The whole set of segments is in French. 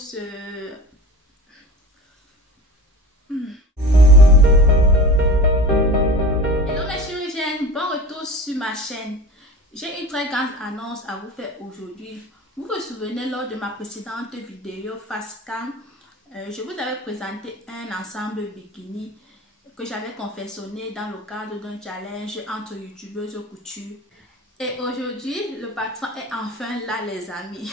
tous. Hello mes chirurgiennes, bon retour sur ma chaîne. J'ai une très grande annonce à vous faire aujourd'hui. Vous vous souvenez lors de ma précédente vidéo face cam, je vous avais présenté un ensemble bikini que j'avais confectionné dans le cadre d'un challenge entre youtubeuses couture. Et aujourd'hui, le patron est enfin là les amis.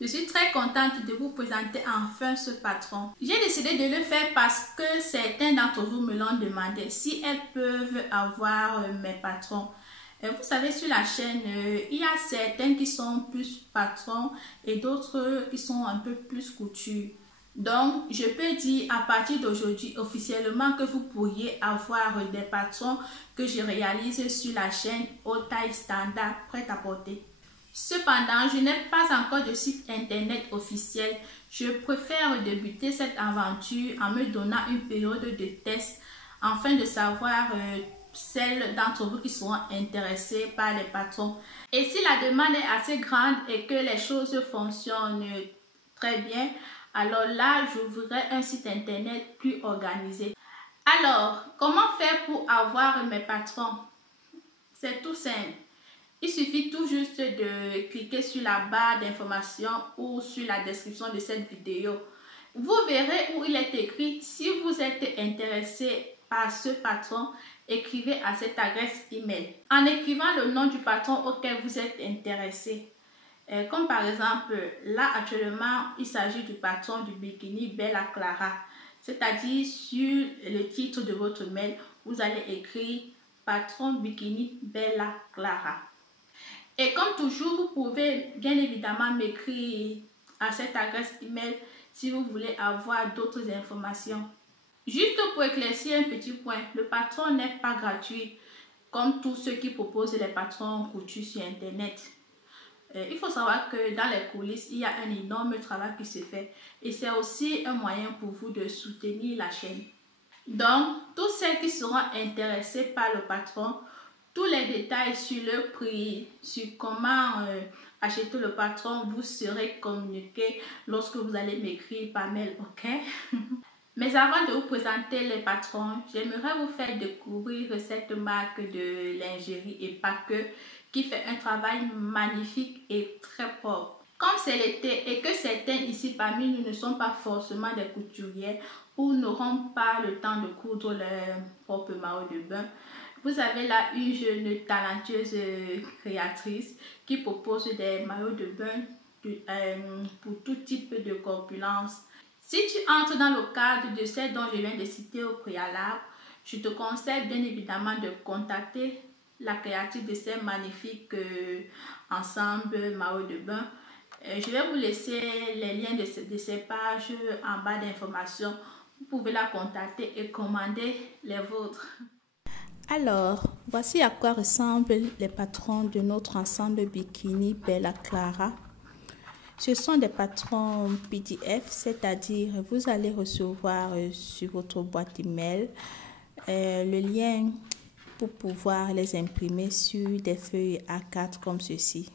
Je suis très contente de vous présenter enfin ce patron. J'ai décidé de le faire parce que certains d'entre vous me l'ont demandé si elles peuvent avoir mes patrons. Vous savez, sur la chaîne, il y a certains qui sont plus patrons et d'autres qui sont un peu plus couture. Donc, je peux dire à partir d'aujourd'hui officiellement que vous pourriez avoir des patrons que je réalise sur la chaîne aux tailles standard prêtes à porter. Cependant, je n'ai pas encore de site internet officiel. Je préfère débuter cette aventure en me donnant une période de test afin de savoir celles d'entre vous qui seront intéressées par les patrons. Et si la demande est assez grande et que les choses fonctionnent très bien, alors là, j'ouvrirai un site internet plus organisé. Alors, comment faire pour avoir mes patrons? C'est tout simple. Il suffit tout juste de cliquer sur la barre d'information ou sur la description de cette vidéo. Vous verrez où il est écrit. Si vous êtes intéressé par ce patron, écrivez à cette adresse email. En écrivant le nom du patron auquel vous êtes intéressé. Comme par exemple, là actuellement, il s'agit du patron du bikini Bella Clara. C'est-à-dire sur le titre de votre mail, vous allez écrire patron bikini Bella Clara. Et comme toujours, vous pouvez bien évidemment m'écrire à cette adresse email si vous voulez avoir d'autres informations. Juste pour éclaircir un petit point, le patron n'est pas gratuit comme tous ceux qui proposent les patrons couture sur internet. Il faut savoir que dans les coulisses, il y a un énorme travail qui se fait et c'est aussi un moyen pour vous de soutenir la chaîne. Donc, tous ceux qui seront intéressés par le patron, tous les détails sur le prix, sur comment acheter le patron, vous serez communiqué lorsque vous allez m'écrire par mail, ok? Mais avant de vous présenter les patrons, j'aimerais vous faire découvrir cette marque de lingerie et pas que, qui fait un travail magnifique et très propre. Comme c'est l'été et que certains ici parmi nous ne sont pas forcément des couturières ou n'auront pas le temps de coudre leur propre maillot de bain, vous avez là une jeune talentueuse créatrice qui propose des maillots de bain pour tout type de corpulence. Si tu entres dans le cadre de celle dont je viens de citer au préalable, je te conseille bien évidemment de contacter la créatrice de ces magnifiques ensembles maillots de bain. Je vais vous laisser les liens de ces pages en bas d'informations. Vous pouvez la contacter et commander les vôtres. Alors, voici à quoi ressemblent les patrons de notre ensemble bikini Bella Clara. Ce sont des patrons PDF, c'est-à-dire vous allez recevoir sur votre boîte email le lien pour pouvoir les imprimer sur des feuilles A4 comme ceci.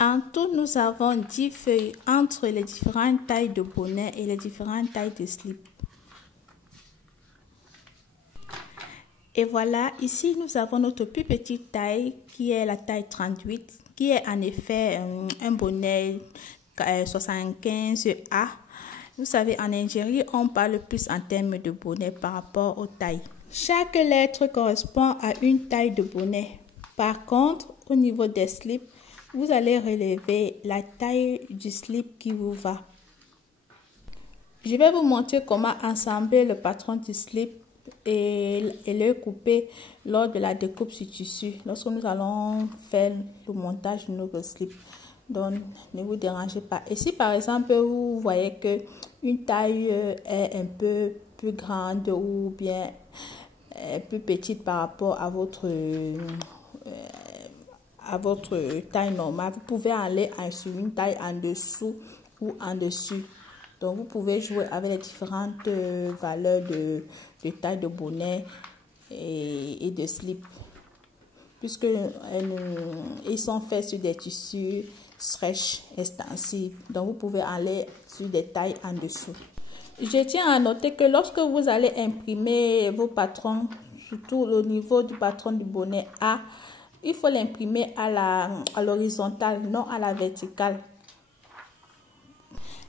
En tout, nous avons 10 feuilles entre les différentes tailles de bonnet et les différentes tailles de slip. Et voilà, ici nous avons notre plus petite taille qui est la taille 38, qui est en effet un bonnet 75A. Vous savez, en Algérie, on parle plus en termes de bonnet par rapport aux tailles. Chaque lettre correspond à une taille de bonnet. Par contre, au niveau des slips, vous allez relever la taille du slip qui vous va. Je vais vous montrer comment assembler le patron du slip et le couper lors de la découpe sur tissu, lorsque nous allons faire le montage de notre slip. Donc, ne vous dérangez pas. Et si par exemple, vous voyez que une taille est un peu plus grande ou bien plus petite par rapport à votre taille normale, vous pouvez aller sur une taille en dessous ou en dessus. Donc, vous pouvez jouer avec les différentes valeurs de taille de bonnet et de slip. Puisque ils sont faits sur des tissus stretch extensible. Donc, vous pouvez aller sur des tailles en dessous. Je tiens à noter que lorsque vous allez imprimer vos patrons, surtout au niveau du patron du bonnet A, il faut l'imprimer à l'horizontale, non à la verticale.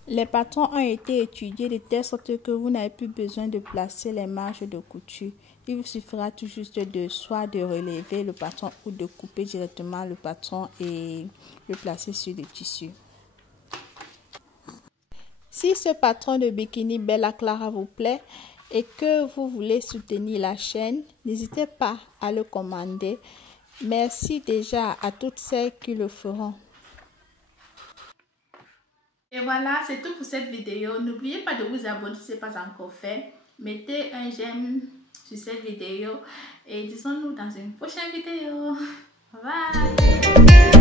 Les patrons ont été étudiés de telle sorte que vous n'avez plus besoin de placer les marges de couture. Il vous suffira tout juste soit de relever le patron ou de couper directement le patron et le placer sur le tissu. Si ce patron de bikini Bella Clara vous plaît et que vous voulez soutenir la chaîne, n'hésitez pas à le commander. Merci déjà à toutes celles qui le feront. Et voilà, c'est tout pour cette vidéo. N'oubliez pas de vous abonner si ce n'est pas encore fait. Mettez un j'aime sur cette vidéo et disons-nous dans une prochaine vidéo. Bye!